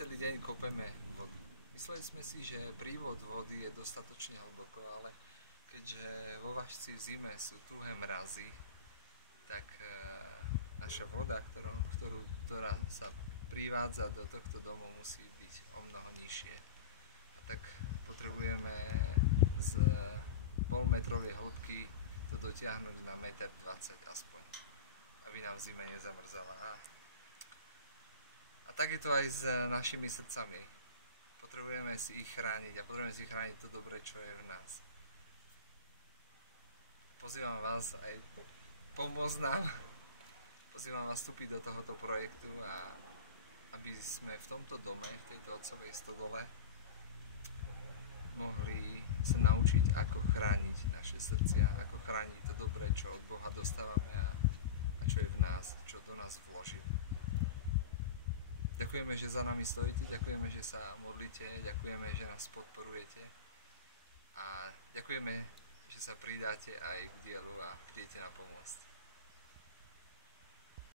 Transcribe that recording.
celý deň kopeme vodu. Mysleli sme si, že prívod vody je dostatočne hlboko, ale keďže vo Važci v zime sú tuhé mrazy, tak naša voda, ktorá sa privádza do tohto domu, musí byť o mnoho nižšie. A tak potrebujeme z polmetrovej hĺbky to dotiahnuť na 1,20 m aspoň, aby nám v zime nezamrzala. A tak je to aj s našimi srdcami. Potrebujeme si ich chrániť a potrebujeme si chrániť to dobré, čo je v nás. Pozývam vás aj pomôcť nám. Pozývam vás vstúpiť do tohoto projektu a aby sme v tomto dome, v tejto otcovej stodole mohli sa naučiť, ako chrániť naše srdcia, ako chrániť to dobré, čo od Boha dostávame a čo je v nás, čo do nás vložil. Ďakujeme, že za nami stojíte, ďakujeme, že sa modlíte, ďakujeme, že nás podporujete a ďakujeme, že sa pridáte aj k dielu a idete nám pomôcť.